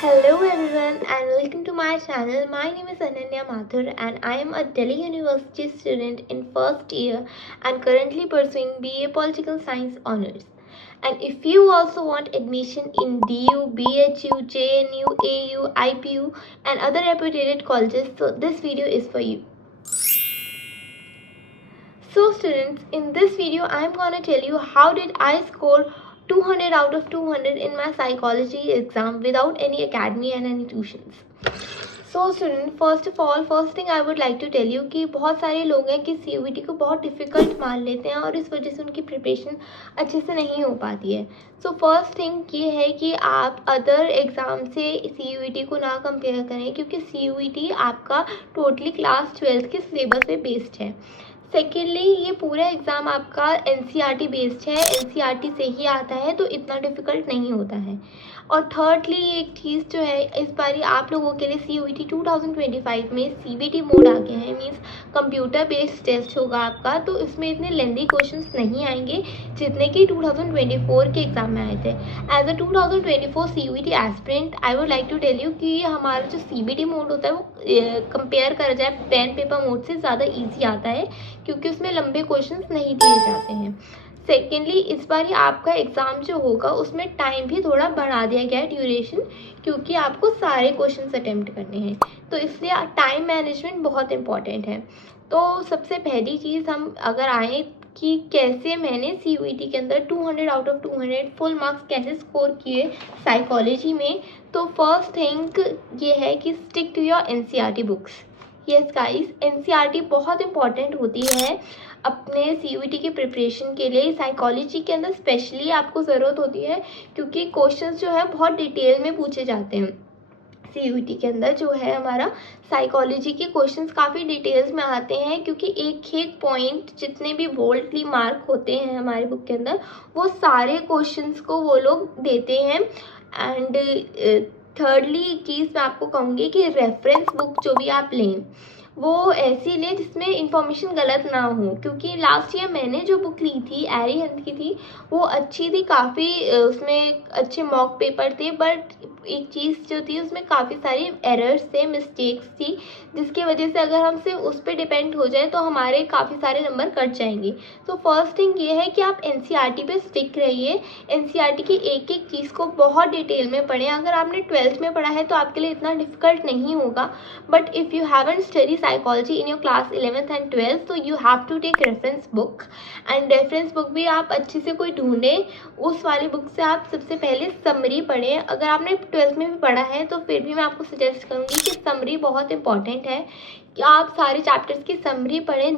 Hello everyone and welcome to my channel. My name is Ananya Mathur and I am a Delhi University student in first year and currently pursuing BA Political Science Honours. And if you also want admission in DU, BHU, JNU, AU, IPU and other reputed colleges, so this video is for you. So students, in this video I am going to tell you how did I score 200 out of 200 in my psychology exam without any academy and any tuitions. So student, first thing I would like to tell you कि बहुत सारे लोग हैं कि CUET को बहुत difficult मान लेते हैं और इस वजह से उनकी प्रिपरेशन अच्छे से नहीं हो पाती है. सो फर्स्ट थिंग ये है कि आप अदर एग्ज़ाम से CUET को ना कंपेयर करें क्योंकि CUET आपका टोटली क्लास 12 के सिलेबस पे बेस्ड है. सेकेंडली, ये पूरा एग्ज़ाम आपका NCERT बेस्ड है, NCERT से ही आता है तो इतना डिफ़िकल्ट नहीं होता है. और थर्डली एक चीज़ जो है, इस बार आप लोगों के लिए CUET 2025 में CBT मोड आ गया है, मीन्स कंप्यूटर बेस्ड टेस्ट होगा आपका. तो इसमें इतने लेंदी क्वेश्चंस नहीं आएंगे जितने कि 2024 के एग्ज़ाम में आए थे. As a 2024 CUET aspirant I would like to tell you कि हमारा जो CBT मोड होता है वो कंपेयर करा जाए पेन पेपर मोड से ज़्यादा ईजी आता है क्योंकि उसमें लंबे क्वेश्चंस नहीं दिए जाते हैं. सेकेंडली, इस बार आपका एग्ज़ाम जो होगा उसमें टाइम भी थोड़ा बढ़ा दिया गया है, ड्यूरेशन, क्योंकि आपको सारे क्वेश्चंस अटेम्प्ट करने हैं. तो इसलिए टाइम मैनेजमेंट बहुत इंपॉर्टेंट है. तो सबसे पहली चीज़ हम अगर आए कि कैसे मैंने CUET के अंदर 200 आउट ऑफ 200 फुल मार्क्स कैसे स्कोर किए साइकोलॉजी में, तो फर्स्ट थिंग ये है कि stick to your NCERT books. Yes guys, NCERT बहुत इंपॉर्टेंट होती है अपने CUET की प्रिपरेशन के लिए. साइकोलॉजी के अंदर स्पेशली आपको ज़रूरत होती है क्योंकि क्वेश्चंस जो है बहुत डिटेल में पूछे जाते हैं. CUET के अंदर जो है हमारा साइकोलॉजी के क्वेश्चंस काफ़ी डिटेल्स में आते हैं क्योंकि एक एक पॉइंट जितने भी बोल्डली मार्क होते हैं हमारे बुक के अंदर वो सारे क्वेश्चंस को वो लोग देते हैं. एंड थर्डली एक चीज़ मैं आपको कहूँगी कि रेफरेंस बुक जो भी आप लें वो ऐसी लें जिसमें इंफॉर्मेशन गलत ना हो, क्योंकि लास्ट ईयर मैंने जो बुक ली थी एरिहंत की थी वो अच्छी थी काफ़ी, उसमें अच्छे मॉक पेपर थे, बट एक चीज़ जो थी उसमें काफ़ी सारी एरर्स थे, मिस्टेक्स थी, जिसकी वजह से अगर हम सिर्फ उस पर डिपेंड हो जाए तो हमारे काफ़ी सारे नंबर कट जाएंगे. तो फर्स्ट थिंग ये है कि आप NCERT पे स्टिक रहिए. NCERT की एक एक चीज़ को बहुत डिटेल में पढ़ें. अगर आपने 12th में पढ़ा है तो आपके लिए इतना डिफ़िकल्ट नहीं होगा, but if you haven't study psychology in your class 11th and 12th तो you have to take reference book. And reference book भी आप अच्छे से कोई ढूंढें, उस वाली बुक से आप सबसे पहले समरी पढ़ें. अगर आपने 12th में भी पढ़ा है तो फिर भी मैं आपको सजेस्ट करूँगी कि समरी बहुत इंपॉर्टेंट है कि आप सारे चैप्टर्स की समरी पढ़ें,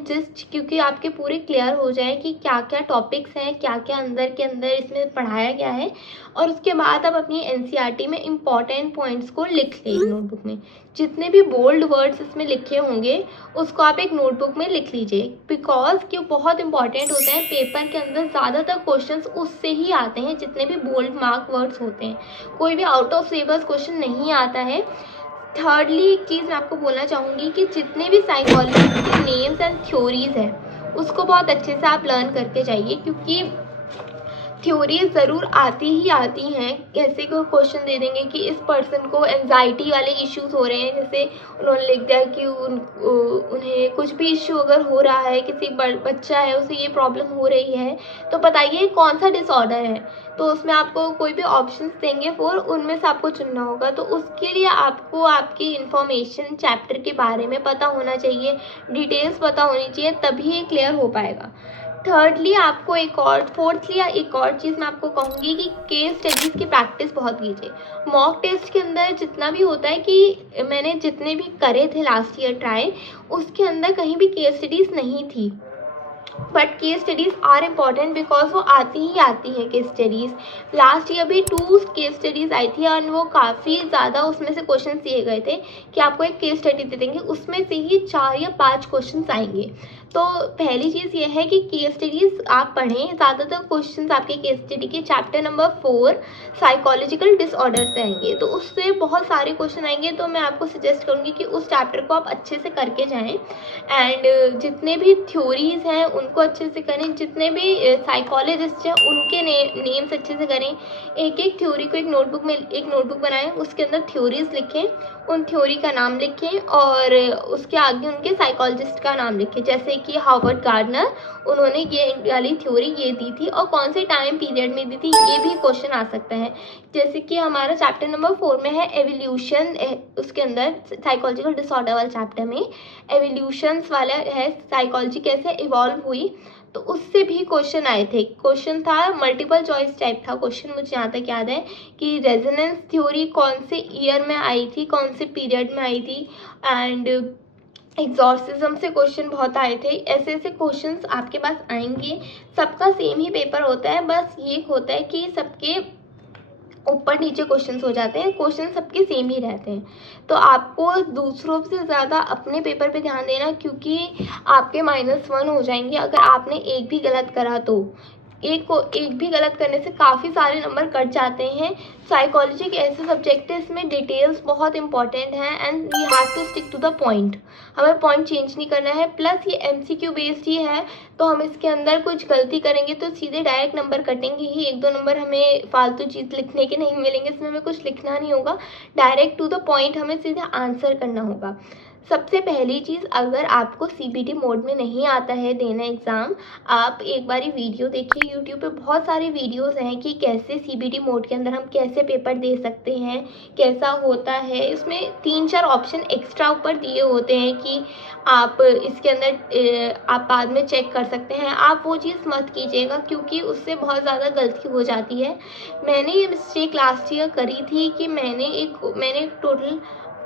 क्योंकि आपके पूरे क्लियर हो जाए कि क्या क्या टॉपिक्स हैं, क्या क्या अंदर के अंदर इसमें पढ़ाया गया है. और उसके बाद आप अपनी NCERT में इम्पॉर्टेंट पॉइंट्स को लिख लें नोटबुक में. जितने भी बोल्ड वर्ड्स इसमें लिखे होंगे उसको आप एक नोटबुक में लिख लीजिए, बिकॉज कि बहुत इंपॉर्टेंट होते हैं. पेपर के अंदर ज़्यादातर क्वेश्चंस उससे ही आते हैं जितने भी बोल्ड मार्क वर्ड्स होते हैं, कोई भी आउट ऑफ सिलेबस क्वेश्चन नहीं आता है. थर्डली एक चीज़ मैं आपको बोलना चाहूँगी कि जितने भी साइकोलॉजी के नेम्स एंड थ्योरीज हैं उसको बहुत अच्छे से आप लर्न करके जाइए, क्योंकि थ्योरीज ज़रूर आती ही आती हैं. ऐसे को क्वेश्चन दे देंगे कि इस पर्सन को एंजाइटी वाले इश्यूज हो रहे हैं, जैसे उन्होंने लिख दिया कि उन्हें कुछ भी इश्यू अगर हो रहा है, किसी बच्चा है उसे ये प्रॉब्लम हो रही है तो बताइए कौन सा डिसऑर्डर है. तो उसमें आपको कोई भी ऑप्शंस देंगे उनमें से आपको चुनना होगा. तो उसके लिए आपको आपकी इन्फॉर्मेशन चैप्टर के बारे में पता होना चाहिए, डिटेल्स पता होनी चाहिए, तभी ये क्लियर हो पाएगा. थर्डली आपको फोर्थली एक और चीज़ मैं आपको कहूँगी कि केस स्टडीज़ की प्रैक्टिस बहुत कीजिए. मॉक टेस्ट के अंदर जितना भी होता है कि मैंने जितने भी करे थे लास्ट ईयर ट्राई, उसके अंदर कहीं भी केस स्टडीज़ नहीं थी, but case studies are important because वो आती ही आती हैं केस स्टडीज़. लास्ट ईयर भी 2 केस स्टडीज़ आई थी और वो काफ़ी ज़्यादा उसमें से क्वेश्चन दिए गए थे कि आपको एक केस स्टडी दे देंगे, उसमें से ही 4 या 5 क्वेश्चन आएंगे. तो पहली चीज़ ये है कि केस स्टडीज़ आप पढ़ें। ज़्यादातर क्वेश्चंस आपके केस स्टडी के चैप्टर नंबर 4 साइकोलॉजिकल डिसऑर्डर से आएंगे, तो उससे बहुत सारे क्वेश्चन आएंगे। तो मैं आपको सजेस्ट करूँगी कि उस चैप्टर को आप अच्छे से करके जाएं एंड जितने भी थ्योरीज़ हैं उनको अच्छे से करें, जितने भी साइकोलॉजिस्ट हैं उनके नेम्स अच्छे से करें। एक एक थ्योरी को एक नोटबुक बनाएं, उसके अंदर थ्योरीज़ लिखें, उन थ्योरी का नाम लिखें और उसके आगे उनके साइकोलॉजिस्ट का नाम लिखें। जैसे कि हार्वर्ड गार्डनर, उन्होंने ये वाली थ्योरी ये दी थी और कौन से टाइम पीरियड में दी थी, ये भी क्वेश्चन आ सकता है। जैसे कि हमारा चैप्टर नंबर 4 में है एवोल्यूशन, उसके अंदर साइकोलॉजिकल डिसऑर्डर वाले चैप्टर में एवोल्यूशंस वाला है, साइकोलॉजी कैसे इवॉल्व हुई, तो उससे भी क्वेश्चन आए थे। क्वेश्चन था मल्टीपल चॉइस टाइप था क्वेश्चन, मुझे यहाँ तक याद है कि रेजोनेंस थ्योरी कौन से ईयर में आई थी, कौन से पीरियड में आई थी, एंड एग्जॉर्सिज्म से क्वेश्चन बहुत आए थे। ऐसे ऐसे क्वेश्चंस आपके पास आएंगे। सबका सेम ही पेपर होता है, बस ये होता है कि सबके ऊपर नीचे क्वेश्चंस हो जाते हैं, क्वेश्चन सबके सेम ही रहते हैं। तो आपको दूसरों से ज़्यादा अपने पेपर पे ध्यान देना, क्योंकि आपके -1 हो जाएंगे अगर आपने एक भी गलत करा तो। एक भी गलत करने से काफ़ी सारे नंबर कट जाते हैं। साइकोलॉजी एक ऐसे सब्जेक्ट है, इसमें डिटेल्स बहुत इंपॉर्टेंट हैं and we have to stick to the point. हमें पॉइंट चेंज नहीं करना है। प्लस ये MCQ बेस्ड ही है, तो हम इसके अंदर कुछ गलती करेंगे तो सीधे डायरेक्ट नंबर कटेंगे ही। 1-2 नंबर हमें फालतू चीज़ लिखने के नहीं मिलेंगे, इसमें हमें कुछ लिखना नहीं होगा, डायरेक्ट टू द पॉइंट हमें सीधे आंसर करना होगा। सबसे पहली चीज़, अगर आपको CBT मोड में नहीं आता है देना एग्ज़ाम, आप एक बारी वीडियो देखिए। यूट्यूब पे बहुत सारे वीडियोस हैं कि कैसे CBT मोड के अंदर हम कैसे पेपर दे सकते हैं, कैसा होता है। इसमें 3-4 ऑप्शन एक्स्ट्रा ऊपर दिए होते हैं कि आप इसके अंदर आप बाद में चेक कर सकते हैं। आप वो चीज़ मत कीजिएगा, क्योंकि उससे बहुत ज़्यादा गलती हो जाती है। मैंने ये मिस्टेक लास्ट ईयर करी थी कि मैंने टोटल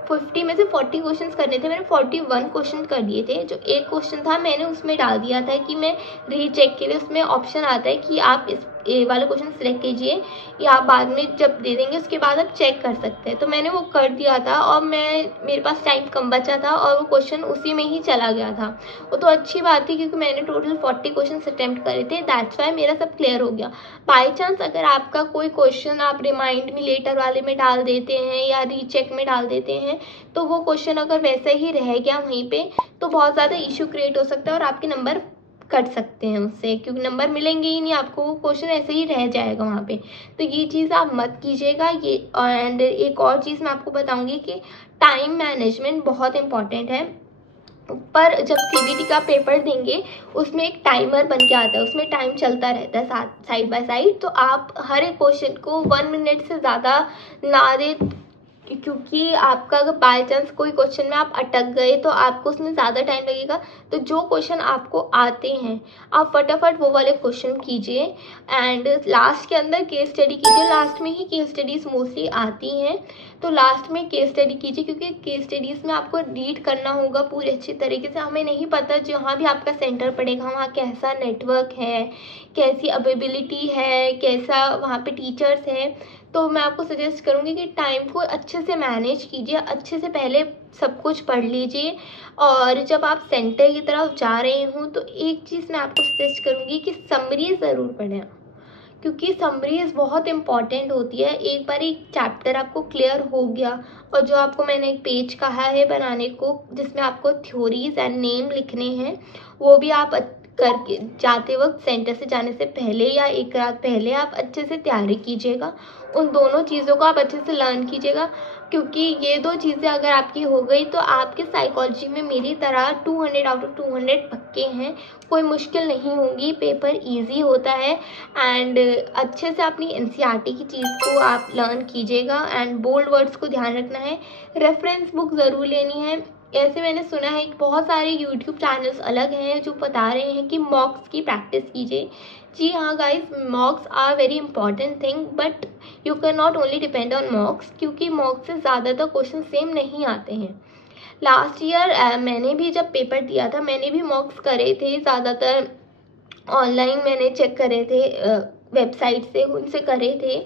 50 में से 40 क्वेश्चंस करने थे, मैंने 41 क्वेश्चन कर दिए थे। जो एक क्वेश्चन था मैंने उसमें डाल दिया था कि मैं रीचेक के लिए, उसमें ऑप्शन आता है कि आप इस वाले क्वेश्चन सेलेक्ट कीजिए या आप बाद में जब दे देंगे उसके बाद आप चेक कर सकते हैं। तो मैंने वो कर दिया था और मेरे पास टाइम कम बचा था और वो क्वेश्चन उसी में ही चला गया था। वो तो अच्छी बात थी क्योंकि मैंने टोटल 40 क्वेश्चन अटैम्प्ट करे थे, दैट्स वाई मेरा सब क्लियर हो गया। बाई चांस अगर आपका कोई क्वेश्चन आप रिमाइंड मी लेटर वाले में डाल देते हैं या रीचेक में डाल देते हैं, तो वो क्वेश्चन अगर वैसे ही रह गया वहीं पे, तो बहुत ज़्यादा इशू क्रिएट हो सकता है और आपके नंबर कट सकते हैं उससे, क्योंकि नंबर मिलेंगे ही नहीं आपको, वो क्वेश्चन ऐसे ही रह जाएगा वहाँ पे। तो ये चीज़ आप मत कीजिएगा। ये एंड एक और चीज़ मैं आपको बताऊँगी कि टाइम मैनेजमेंट बहुत इंपॉर्टेंट है। पर जब CBT का पेपर देंगे उसमें एक टाइमर बन के आता है, उसमें टाइम चलता रहता है साइड बाय साइड। तो आप हर एक क्वेश्चन को 1 मिनट से ज़्यादा ना दे, क्योंकि आपका अगर बाय चांस कोई क्वेश्चन में आप अटक गए तो आपको उसमें ज़्यादा टाइम लगेगा। तो जो क्वेश्चन आपको आते हैं आप फटाफट वो वाले क्वेश्चन कीजिए एंड लास्ट के अंदर केस स्टडी कीजिए। लास्ट में ही केस स्टडीज़ मोस्टली आती हैं, तो लास्ट में केस स्टडी कीजिए, क्योंकि केस स्टडीज़ में आपको रीड करना होगा पूरी अच्छी तरीके से। हमें नहीं पता जहाँ भी आपका सेंटर पड़ेगा वहाँ कैसा नेटवर्क है, कैसी अवेलेबिलिटी है, कैसा वहाँ पे टीचर्स हैं। तो मैं आपको सजेस्ट करूँगी कि टाइम को अच्छे से मैनेज कीजिए, अच्छे से पहले सब कुछ पढ़ लीजिए और जब आप सेंटर की तरफ जा रहे हों तो एक चीज़ मैं आपको सजेस्ट करूँगी कि समरी ज़रूर पढ़ें, क्योंकि समरीज बहुत इंपॉर्टेंट होती है। एक बार एक चैप्टर आपको क्लियर हो गया और जो आपको मैंने एक पेज कहा है बनाने को जिसमें आपको थ्योरीज एंड नेम लिखने हैं, वो भी आप करके जाते वक्त सेंटर से जाने से पहले या एक रात पहले आप अच्छे से तैयारी कीजिएगा। उन दोनों चीज़ों को आप अच्छे से लर्न कीजिएगा, क्योंकि ये 2 चीज़ें अगर आपकी हो गई तो आपके साइकोलॉजी में मेरी तरह 200 आउट ऑफ 200 पक्के हैं। कोई मुश्किल नहीं होगी, पेपर इजी होता है एंड अच्छे से अपनी NCERT की चीज़ को आप लर्न कीजिएगा एंड बोल्ड वर्ड्स को ध्यान रखना है। रेफरेंस बुक ज़रूर लेनी है। ऐसे मैंने सुना है कि बहुत सारे यूट्यूब चैनल्स अलग हैं जो बता रहे हैं कि मॉक्स की प्रैक्टिस कीजिए। जी हाँ guys, mocks are very important thing, but you can not only depend on mocks, क्योंकि मॉक्स से ज़्यादातर क्वेश्चन सेम नहीं आते हैं। लास्ट ईयर मैंने भी जब पेपर दिया था मैंने भी मॉक्स करे थे, ज़्यादातर ऑनलाइन मैंने चेक करे थे, वेबसाइट से उनसे करे थे।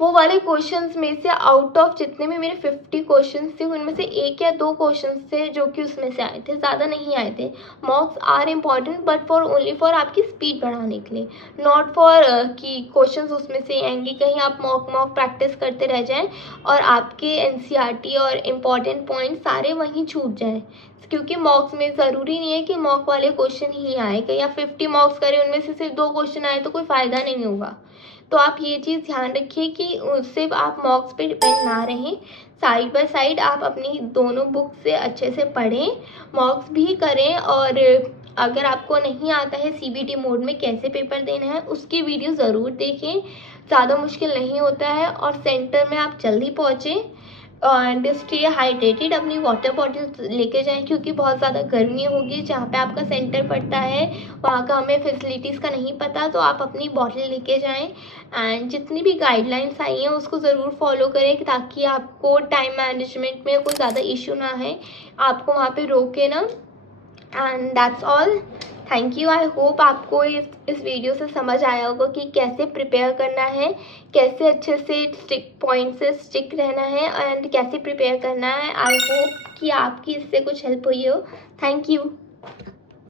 वो वाले क्वेश्चंस में से आउट ऑफ जितने भी मेरे 50 क्वेश्चंस थे उनमें से 1 या 2 क्वेश्चंस थे जो कि उसमें से आए थे, ज़्यादा नहीं आए थे। Mocks are important but for only for आपकी स्पीड बढ़ाने के लिए, नॉट फॉर कि क्वेश्चंस उसमें से आएंगे कहीं आप मॉक प्रैक्टिस करते रह जाएं और आपके एनसीईआरटी और इम्पॉर्टेंट पॉइंट सारे वहीं छूट जाएँ। क्योंकि मॉक्स में ज़रूरी नहीं है कि मॉक वाले क्वेश्चन ही आएगा, या 50 मॉक्स करें उनमें से सिर्फ 2 क्वेश्चन आए तो कोई फ़ायदा नहीं होगा। तो आप ये चीज़ ध्यान रखिए कि सिर्फ आप मॉक्स पे डिपेंड ना रहें, साइड बाय साइड आप अपनी दोनों बुक से अच्छे से पढ़ें, मॉक्स भी करें। और अगर आपको नहीं आता है सीबीटी मोड में कैसे पेपर देना है उसकी वीडियो ज़रूर देखें, ज़्यादा मुश्किल नहीं होता है और सेंटर में आप जल्दी पहुँचें। एंड स्टे हाइड्रेटेड, अपनी वाटर बॉटल लेके जाएं क्योंकि बहुत ज़्यादा गर्मी होगी जहाँ पे आपका सेंटर पड़ता है, वहाँ का हमें फैसिलिटीज़ का नहीं पता, तो आप अपनी बॉटल लेके जाएं। एंड जितनी भी गाइडलाइंस आई हैं उसको ज़रूर फॉलो करें ताकि आपको टाइम मैनेजमेंट में कोई ज़्यादा इशू ना है, आपको वहाँ पे रोके ना। And that's all, thank you. I hope आपको इस वीडियो से समझ आया होगा कि कैसे प्रिपेयर करना है, कैसे अच्छे से स्टिक पॉइंट से स्टिक रहना है एंड कैसे प्रिपेयर करना है। आई होप कि आपकी इससे कुछ हेल्प हुई हो। Thank you.